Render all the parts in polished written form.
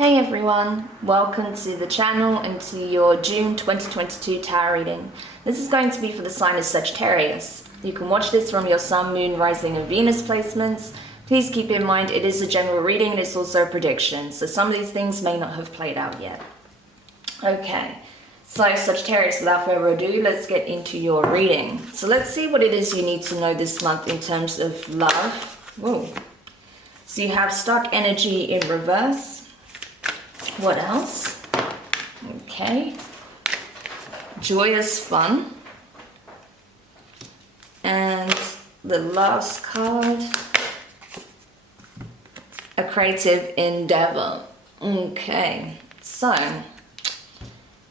Hey everyone, welcome to the channel and to your June 2022 tarot reading. This is going to be for the sign of Sagittarius. You can watch this from your Sun, Moon, Rising and Venus placements. Please keep in mind it is a general reading and it's also a prediction, so some of these things may not have played out yet. Okay, so Sagittarius, without further ado, let's get into your reading. So let's see what it is you need to know this month in terms of love. Whoa. So you have stuck energy in reverse. What else? Okay. Joyous fun. And the last card, a creative endeavor. Okay. So,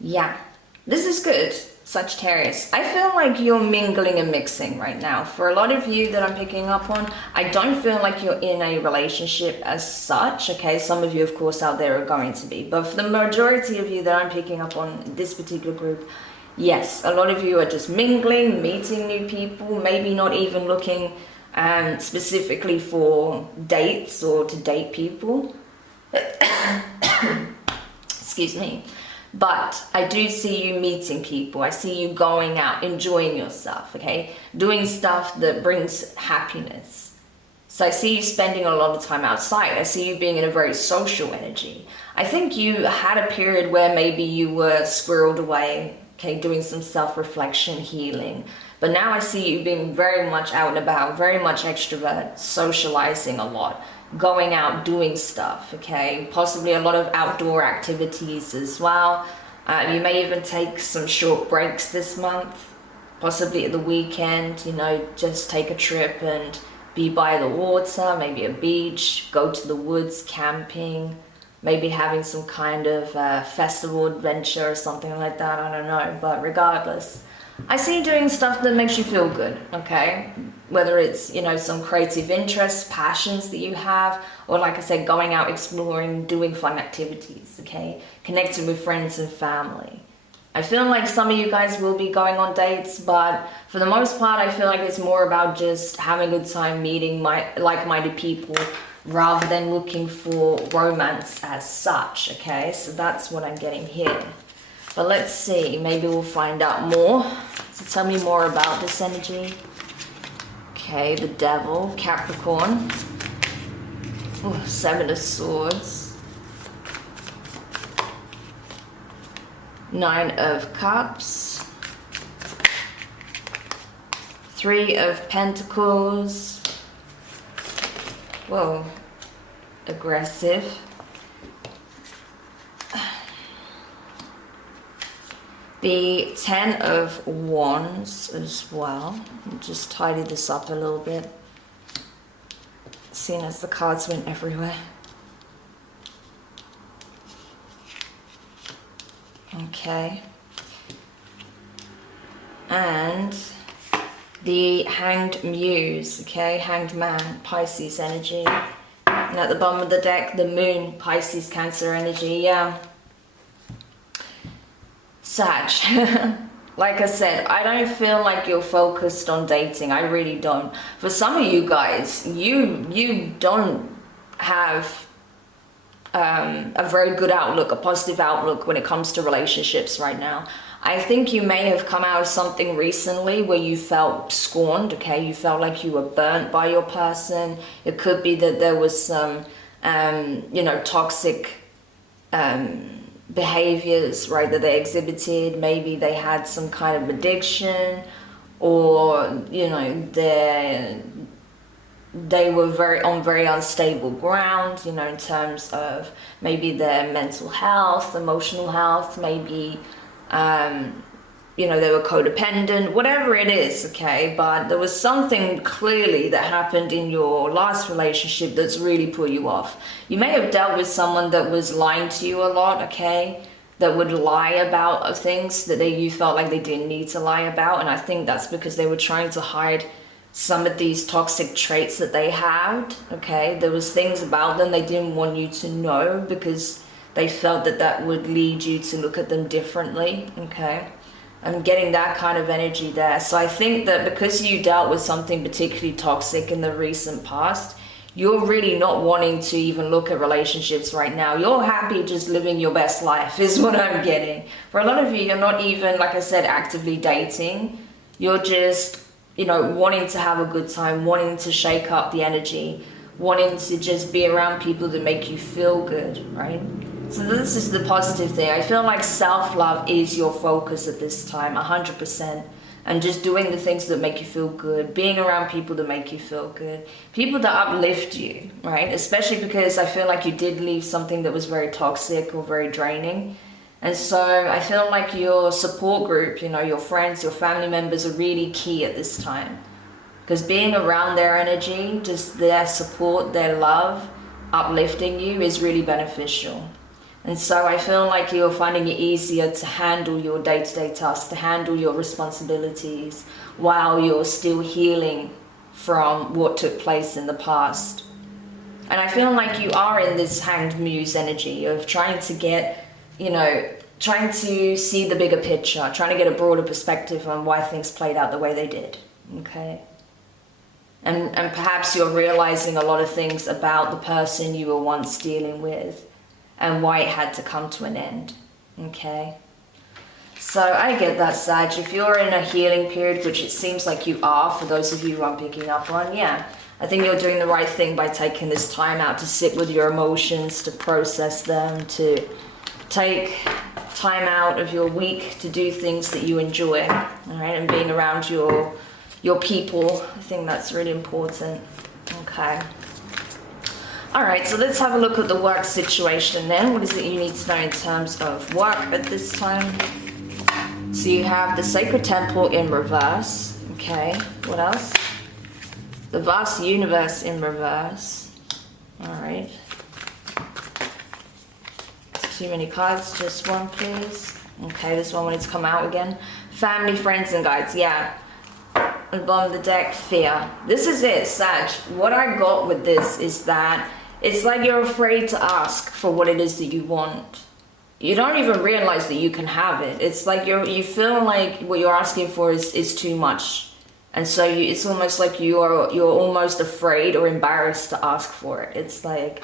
yeah. This is good, Sagittarius. I feel like you're mingling and mixing right now. For a lot of you that I'm picking up on, I don't feel like you're in a relationship as such, okay? Some of you, of course, out there are going to be. But for the majority of you that I'm picking up on this particular group, yes, a lot of you are just mingling, meeting new people, maybe not even looking specifically for dates or to date people. Excuse me. But I do see you meeting people. I see you going out, enjoying yourself, okay? Doing stuff that brings happiness. So I see you spending a lot of time outside. I see you being in a very social energy. I think you had a period where maybe you were squirreled away, okay, doing some self-reflection, healing. But now I see you being very much out and about, very much extrovert, socializing a lot. Going out doing stuff, okay, possibly a lot of outdoor activities as well. You may even take some short breaks this month, possibly at the weekend, you know, just take a trip and be by the water, maybe a beach, go to the woods, camping, maybe having some kind of festival adventure or something like that, I don't know. But regardless, I see you doing stuff that makes you feel good, okay? Whether it's, you know, some creative interests, passions that you have, or like I said, going out exploring, doing fun activities, okay? Connecting with friends and family. I feel like some of you guys will be going on dates, but for the most part, I feel like it's more about just having a good time, meeting like-minded people, rather than looking for romance as such, okay? So that's what I'm getting here. But let's see, maybe we'll find out more. So tell me more about this energy. Okay, the Devil, Capricorn. Ooh, Seven of Swords. Nine of Cups. Three of Pentacles. Whoa, aggressive. The Ten of Wands as well. I'll just tidy this up a little bit, seeing as the cards went everywhere. Okay. And the Hanged Muse, okay, Hanged Man, Pisces energy. And at the bottom of the deck, the Moon, Pisces, Cancer energy, yeah. Sag, like I said, I don't feel like you're focused on dating. I really don't. For some of you guys, you don't have a very good outlook, a positive outlook when it comes to relationships right now. I think you may have come out of something recently where you felt scorned, okay? You felt like you were burnt by your person. It could be that there was some, you know, toxic behaviors, right, that they exhibited. Maybe they had some kind of addiction, or, you know, they were very unstable ground, you know, in terms of maybe their mental health, emotional health, maybe you know, they were codependent, whatever it is, okay? But there was something clearly that happened in your last relationship that's really put you off. You may have dealt with someone that was lying to you a lot, okay? That would lie about things that you felt like they didn't need to lie about. And I think that's because they were trying to hide some of these toxic traits that they had, okay? There was things about them they didn't want you to know because they felt that that would lead you to look at them differently, okay? I'm getting that kind of energy there. So I think that because you dealt with something particularly toxic in the recent past, you're really not wanting to even look at relationships right now. You're happy just living your best life is what I'm getting. For a lot of you, you're not even, like I said, actively dating. You're just, you know, wanting to have a good time, wanting to shake up the energy, wanting to just be around people that make you feel good, right? So this is the positive thing. I feel like self-love is your focus at this time, 100%. And just doing the things that make you feel good, being around people that make you feel good, people that uplift you, right? Especially because I feel like you did leave something that was very toxic or very draining. And so I feel like your support group, you know, your friends, your family members are really key at this time. Because being around their energy, just their support, their love, uplifting you is really beneficial. And so I feel like you're finding it easier to handle your day-to-day tasks, to handle your responsibilities while you're still healing from what took place in the past. And I feel like you are in this hanged muse energy of trying to get, you know, trying to see the bigger picture, trying to get a broader perspective on why things played out the way they did, okay? And perhaps you're realizing a lot of things about the person you were once dealing with and why it had to come to an end, okay? So I get that, Sag. If you're in a healing period, which it seems like you are, for those of you who I'm picking up on, yeah, I think you're doing the right thing by taking this time out to sit with your emotions, to process them, to take time out of your week to do things that you enjoy, all right? And being around your people, I think that's really important, okay? All right, so let's have a look at the work situation then. What is it you need to know in terms of work at this time? So you have the Sacred Temple in reverse. Okay, what else? The Vast Universe in reverse. All right. Too many cards, just one please. Okay, this one wanted to come out again. Family, friends, and guides, yeah. And bottom of the deck, fear. This is it, Sag. What I got with this is that it's like you're afraid to ask for what it is that you want. You don't even realize that you can have it. It's like you feel like what you're asking for is too much. And so it's almost like you're almost afraid or embarrassed to ask for it. It's like,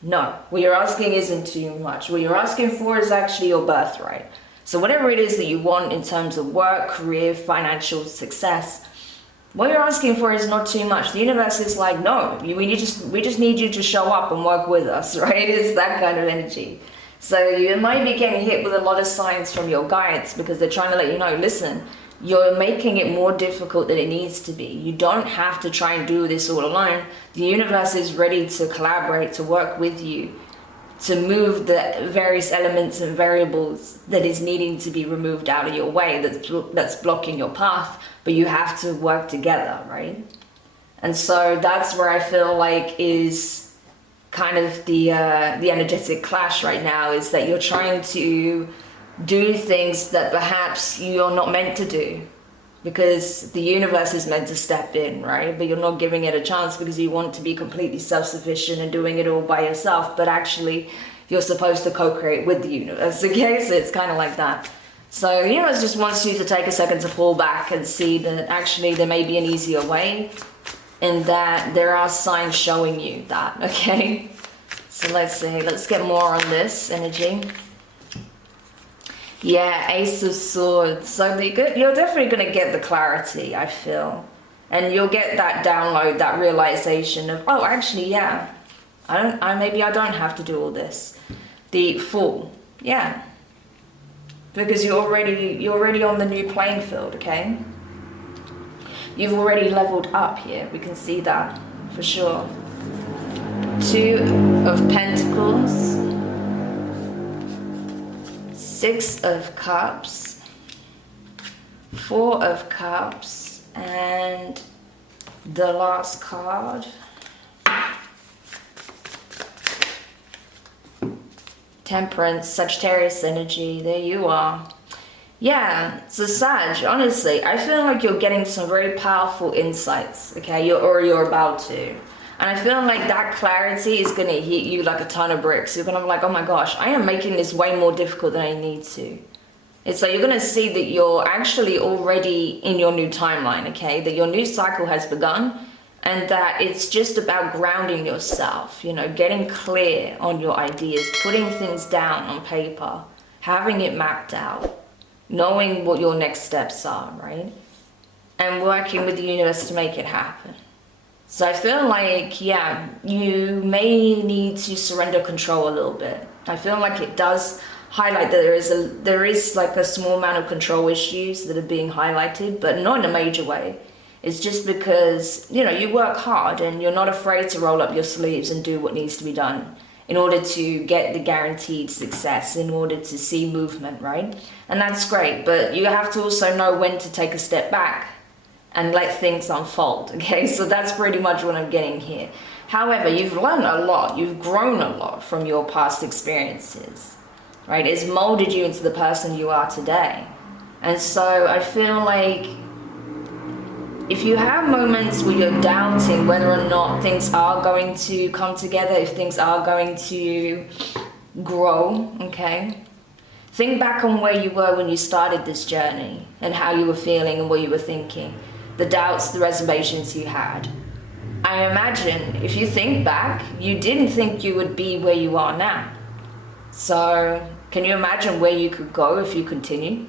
no, what you're asking isn't too much. What you're asking for is actually your birthright. So whatever it is that you want in terms of work, career, financial success, what you're asking for is not too much. The universe is like, no, we just need you to show up and work with us, right? It's that kind of energy. So you might be getting hit with a lot of signs from your guides because they're trying to let you know, listen, you're making it more difficult than it needs to be. You don't have to try and do this all alone. The universe is ready to collaborate, to work with you, to move the various elements and variables that is needing to be removed out of your way, that's blocking your path, but you have to work together, right? And so that's where I feel like is kind of the energetic clash right now, is that you're trying to do things that perhaps you're not meant to do because the universe is meant to step in, right? But you're not giving it a chance because you want to be completely self-sufficient and doing it all by yourself, but actually you're supposed to co-create with the universe, okay? So it's kind of like that. So the universe just wants you to take a second to pull back and see that actually there may be an easier way and that there are signs showing you that, okay? So let's see, let's get more on this energy. Yeah, Ace of Swords. So you're definitely going to get the clarity, I feel. And you'll get that download, that realization of, oh, actually, yeah, maybe I don't have to do all this. The Fool, yeah. Because you're already on the new playing field, okay? You've already leveled up here. We can see that for sure. Two of Pentacles. Six of Cups, Four of Cups, and the last card, Temperance, Sagittarius energy. There you are. Yeah, so Sag, honestly, I feel like you're getting some very powerful insights, okay? You're about to. And I feel like that clarity is going to hit you like a ton of bricks. You're going to be like, oh my gosh, I am making this way more difficult than I need to. It's like you're going to see that you're actually already in your new timeline, okay? That your new cycle has begun And that it's just about grounding yourself, you know, getting clear on your ideas, putting things down on paper, having it mapped out, knowing what your next steps are, right? And working with the universe to make it happen. So I feel like, yeah, you may need to surrender control a little bit. I feel like it does highlight that there is like a small amount of control issues that are being highlighted, but not in a major way. It's just because, you know, you work hard and you're not afraid to roll up your sleeves and do what needs to be done in order to get the guaranteed success, in order to see movement, right? And that's great, but you have to also know when to take a step back and let things unfold, okay? So that's pretty much what I'm getting here. However, you've learned a lot, you've grown a lot from your past experiences, right? It's molded you into the person you are today. And so I feel like if you have moments where you're doubting whether or not things are going to come together, if things are going to grow, okay? Think back on where you were when you started this journey and how you were feeling and what you were thinking, the doubts, the reservations you had. I imagine if you think back, you didn't think you would be where you are now. So can you imagine where you could go if you continue?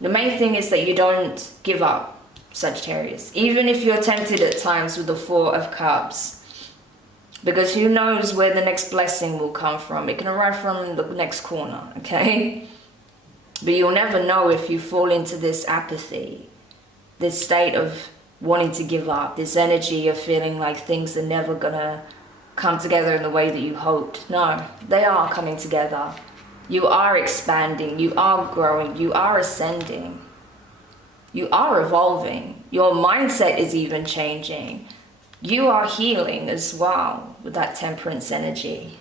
The main thing is that you don't give up, Sagittarius, even if you're tempted at times with the Four of Cups, because who knows where the next blessing will come from. It can arrive from the next corner, okay? But you'll never know if you fall into this apathy, this state of wanting to give up, this energy of feeling like things are never gonna come together in the way that you hoped. No, they are coming together. You are expanding, you are growing, you are ascending, you are evolving. Your mindset is even changing. You are healing as well with that temperance energy.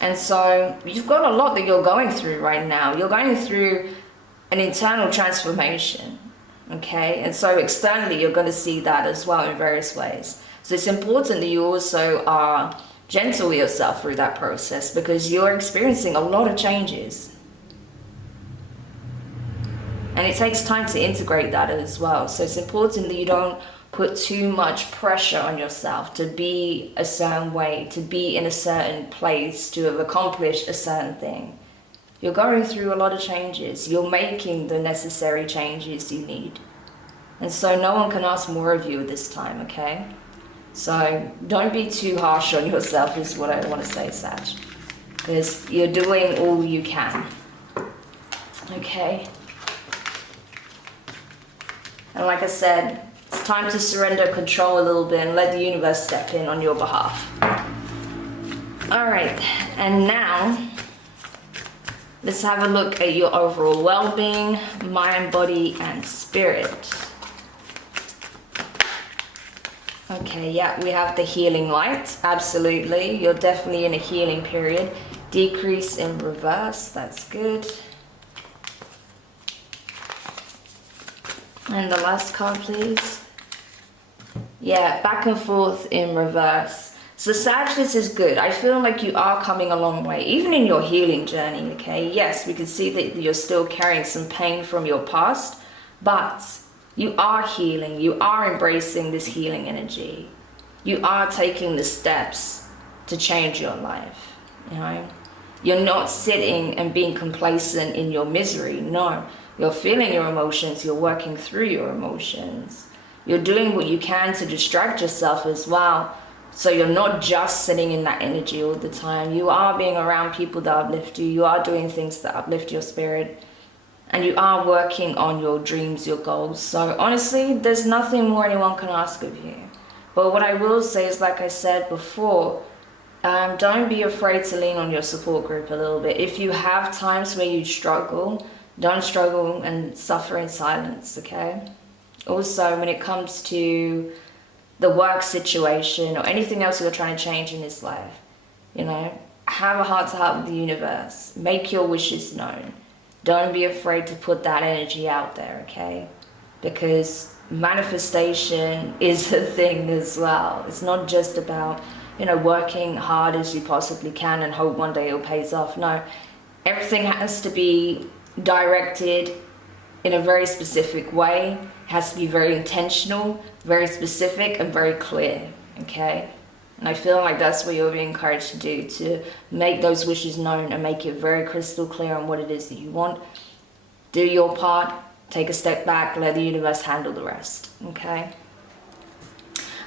And so you've got a lot that you're going through right now. You're going through an internal transformation, okay? And so externally you're going to see that as well in various ways. So it's important that you also are gentle with yourself through that process, because you're experiencing a lot of changes. And it takes time to integrate that as well. So it's important that you don't put too much pressure on yourself to be a certain way, to be in a certain place, to have accomplished a certain thing. You're going through a lot of changes. You're making the necessary changes you need. And so no one can ask more of you at this time, okay? So don't be too harsh on yourself is what I want to say, Sag. Because you're doing all you can. Okay? And like I said, it's time to surrender control a little bit and let the universe step in on your behalf. Alright, and now let's have a look at your overall well-being, mind, body, and spirit. Okay, yeah, we have the healing light. Absolutely. You're definitely in a healing period. Decrease in reverse. That's good. And the last card, please. Yeah, back and forth in reverse. So Sag, this is good. I feel like you are coming a long way, even in your healing journey, okay? Yes, we can see that you're still carrying some pain from your past, but you are healing. You are embracing this healing energy. You are taking the steps to change your life, you know? You're not sitting and being complacent in your misery. No, you're feeling your emotions. You're working through your emotions. You're doing what you can to distract yourself as well. So you're not just sitting in that energy all the time. You are being around people that uplift you. You are doing things that uplift your spirit. And you are working on your dreams, your goals. So honestly, there's nothing more anyone can ask of you. But what I will say is, like I said before, don't be afraid to lean on your support group a little bit. If you have times where you struggle, don't struggle and suffer in silence, okay? Also, when it comes to the work situation or anything else you're trying to change in this life, you know, have a heart-to-heart with the universe. Make your wishes known. Don't be afraid to put that energy out there, okay? Because manifestation is a thing as well. It's not just about, you know, working hard as you possibly can and hope one day it pays off. No, everything has to be directed in a very specific way, has to be very intentional, very specific, and very clear, okay? And I feel like that's what you're being encouraged to do, to make those wishes known and make it very crystal clear on what it is that you want. Do your part, take a step back, let the universe handle the rest, okay?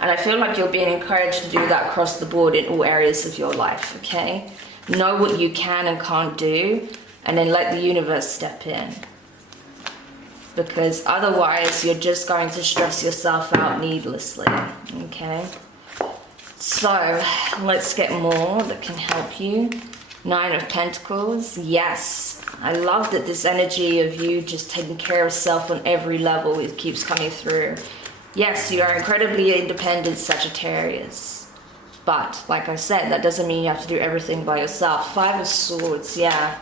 And I feel like you're being encouraged to do that across the board in all areas of your life, okay? Know what you can and can't do, and then let the universe step in. Because otherwise, you're just going to stress yourself out needlessly, okay? So, let's get more that can help you. 9 of Pentacles, yes. I love that this energy of you just taking care of self on every level, it keeps coming through. Yes, you are incredibly independent, Sagittarius. But, like I said, that doesn't mean you have to do everything by yourself. 5 of Swords, yeah.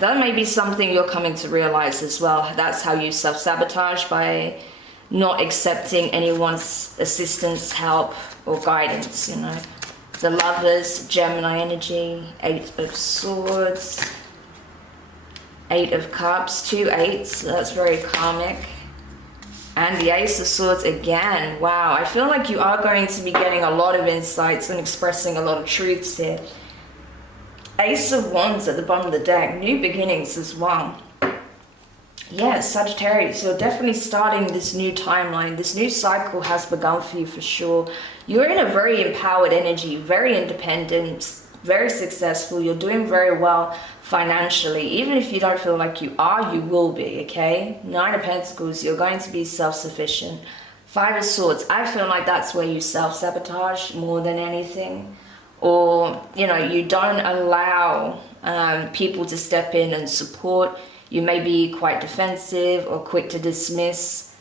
That may be something you're coming to realize as well. That's how you self-sabotage, by not accepting anyone's assistance, help, or guidance, you know. The Lovers, Gemini energy, 8 of Swords, 8 of Cups, 2 8s, so that's very karmic. And the Ace of Swords again. Wow, I feel like you are going to be getting a lot of insights and expressing a lot of truths here. Ace of Wands at the bottom of the deck. New beginnings as well. Yes, Sagittarius, you're definitely starting this new timeline. This new cycle has begun for you for sure. You're in a very empowered energy, very independent, very successful. You're doing very well financially. Even if you don't feel like you are, you will be, okay? 9 of Pentacles, you're going to be self-sufficient. 5 of Swords, I feel like that's where you self-sabotage more than anything. Or, you know, you don't allow people to step in and support. You may be quite defensive or quick to dismiss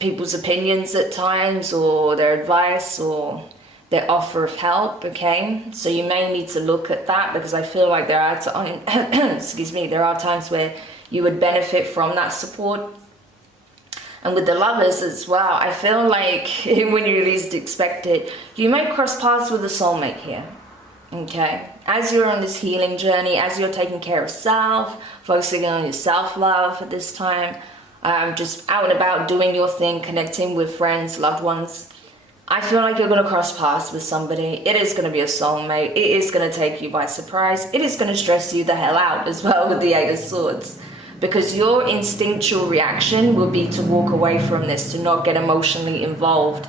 people's opinions at times, or their advice, or their offer of help, okay? So you may need to look at that, because I feel like there are excuse me, there are times where you would benefit from that support. And with the Lovers as well, I feel like when you least expect it, you may cross paths with a soulmate here, okay? As you're on this healing journey, as you're taking care of self, focusing on your self-love at this time, just out and about doing your thing, connecting with friends, loved ones, I feel like you're going to cross paths with somebody. It is going to be a soulmate. It is going to take you by surprise. It is going to stress you the hell out as well with the 8 of Swords. Because your instinctual reaction will be to walk away from this, to not get emotionally involved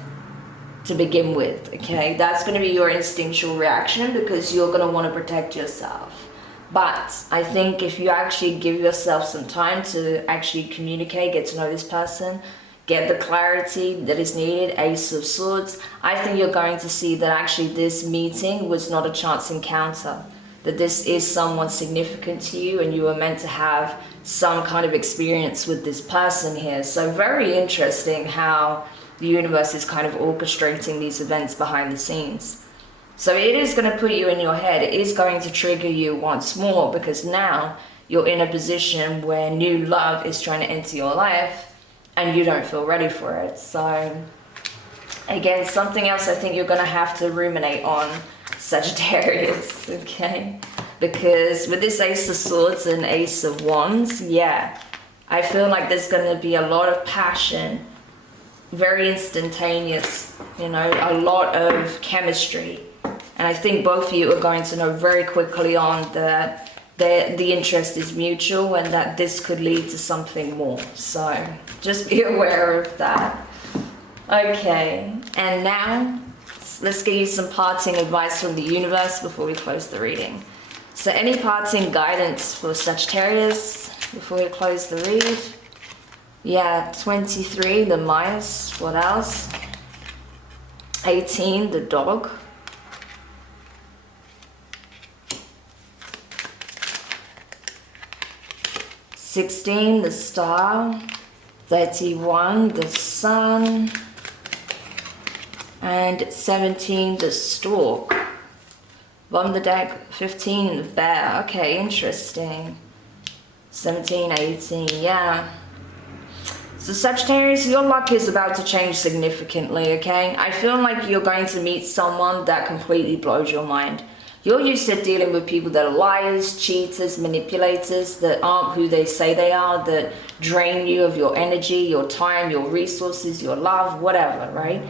to begin with, okay? That's going to be your instinctual reaction, because you're going to want to protect yourself. But I think if you actually give yourself some time to actually communicate, get to know this person, get the clarity that is needed, Ace of Swords, I think you're going to see that actually this meeting was not a chance encounter. That this is someone significant to you, and you were meant to have some kind of experience with this person here. So very interesting how the universe is kind of orchestrating these events behind the scenes. So it is going to put you in your head. It is going to trigger you once more, because now you're in a position where new love is trying to enter your life and you don't feel ready for it. So again, something else I think you're going to have to ruminate on, Sagittarius, okay? Because with this Ace of Swords and Ace of Wands, yeah, I feel like there's going to be a lot of passion, very instantaneous, you know, a lot of chemistry. And I think both of you are going to know very quickly on that the interest is mutual, and that this could lead to something more. So just be aware of that. Okay, and now let's give you some parting advice from the universe before we close the reading. So any parting guidance for Sagittarius before we close the read? Yeah, 23, the mice. What else? 18, the dog. 16, the star. 31, the sun. And 17, the stork. Bottom of the deck, 15, the bear. Okay, interesting. 17, 18, yeah. So Sagittarius, your luck is about to change significantly, okay? I feel like you're going to meet someone that completely blows your mind. You're used to dealing with people that are liars, cheaters, manipulators, that aren't who they say they are, that drain you of your energy, your time, your resources, your love, whatever, right?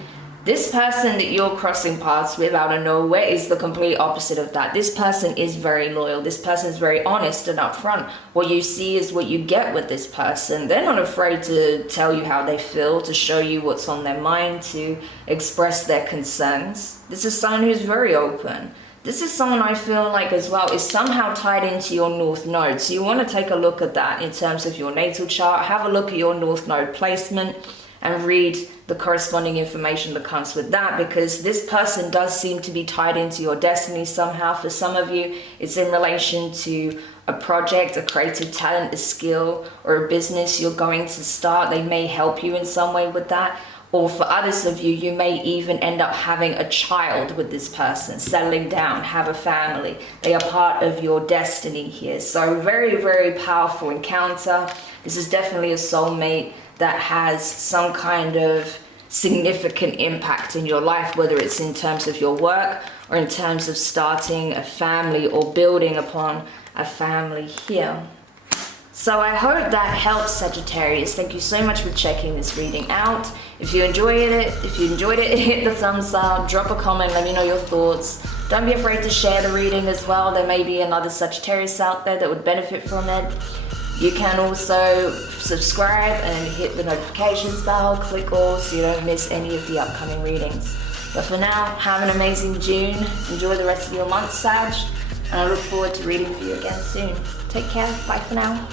This person that you're crossing paths with out of nowhere is the complete opposite of that. This person is very loyal. This person is very honest and upfront. What you see is what you get with this person. They're not afraid to tell you how they feel, to show you what's on their mind, to express their concerns. This is someone who's very open. This is someone I feel like as well is somehow tied into your North Node. So you want to take a look at that in terms of your natal chart. Have a look at your North Node placement and read the corresponding information that comes with that, because this person does seem to be tied into your destiny somehow. For some of you, it's in relation to a project, a creative talent, a skill, or a business you're going to start. They may help you in some way with that. Or for others of you, you may even end up having a child with this person, settling down, have a family. They are part of your destiny here. So very, very powerful encounter. This is definitely a soulmate that has some kind of significant impact in your life, whether it's in terms of your work or in terms of starting a family or building upon a family here. So I hope that helps, Sagittarius. Thank you so much for checking this reading out. If you enjoyed it, hit the thumbs up, drop a comment, let me know your thoughts. Don't be afraid to share the reading as well. There may be another Sagittarius out there that would benefit from it. You can also subscribe and hit the notifications bell, click all so you don't miss any of the upcoming readings. But for now, have an amazing June. Enjoy the rest of your month, Sag. And I look forward to reading for you again soon. Take care. Bye for now.